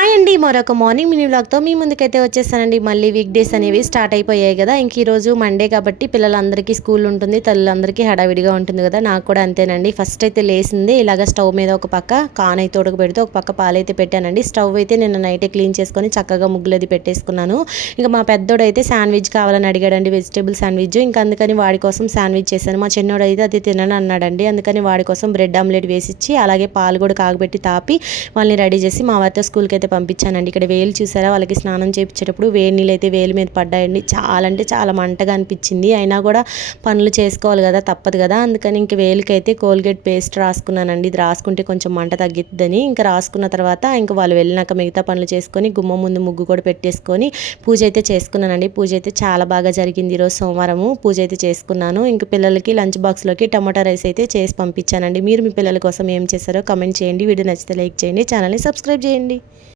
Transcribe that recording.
Hi అండి, మరొక morning mini వ్లాగ్తో మీ ముందుకైతే వచ్చేసానండి. మళ్ళీ వీక్ డేస్ అనేవి స్టార్ట్ అయిపోయాయి కదా. ఇంక ఈరోజు మండే కాబట్టి పిల్లలందరికీ స్కూల్ ఉంటుంది, తల్లులందరికీ హడావిడిగా ఉంటుంది కదా. నాకు కూడా అంతేనండి. ఫస్ట్ అయితే లేసింది ఇలాగ స్టవ్ మీద ఒక పక్క కాన్ అయితే ఉడకబెడితే ఒక పక్క పాలైతే పెట్టానండి. స్టవ్ అయితే నిన్న నైటే క్లీన్ చేసుకొని చక్కగా ముగ్గులది పెట్టేసుకున్నాను. ఇంకా మా పెద్దోడు అయితే శాండ్విచ్ కావాలని అడిగాడండి, వెజిటేబుల్ శాండ్విచ్. ఇంకా అందుకని వాడి కోసం శాండ్విచ్ చేశాను. మా చిన్నోడు అయితే అది తినని అన్నాడండి. అందుకని వాడి కోసం బ్రెడ్ ఆమ్లెట్ వేసిచ్చి అలాగే పాలు కూడా కాగబెట్టి తాపి వాళ్ళని రెడీ చేసి మా వారితో స్కూల్కి అయితే పంపించానండి. ఇక్కడ వేలు చూసారా, వాళ్ళకి స్నానం చేయించేటప్పుడు వేడి నీళ్ళు అయితే వేలు మీద పడ్డాయండి. చాలా అంటే చాలా మంటగా అనిపించింది. అయినా కూడా పనులు చేసుకోవాలి కదా, తప్పదు కదా. అందుకని ఇంక వేలుకైతే కోల్గేట్ పేస్ట్ రాసుకున్నానండి. ఇది రాసుకుంటే కొంచెం మంట తగ్గిద్దని. ఇంకా రాసుకున్న తర్వాత ఇంకా వాళ్ళు వెళ్ళినాక మిగతా పనులు చేసుకొని గుమ్మం ముందు ముగ్గు కూడా పెట్టేసుకొని పూజ అయితే చేసుకున్నానండి. పూజ అయితే చాలా బాగా జరిగింది. ఈరోజు సోమవారము పూజ అయితే చేసుకున్నాను. ఇంక పిల్లలకి లంచ్ బాక్స్లోకి టమాటా రైస్ అయితే చేసి పంపించానండి. మీరు మీ పిల్లల కోసం ఏం చేశారో కమెంట్ చేయండి. వీడియో నచ్చితే లైక్ చేయండి, ఛానల్ని సబ్స్క్రైబ్ చేయండి.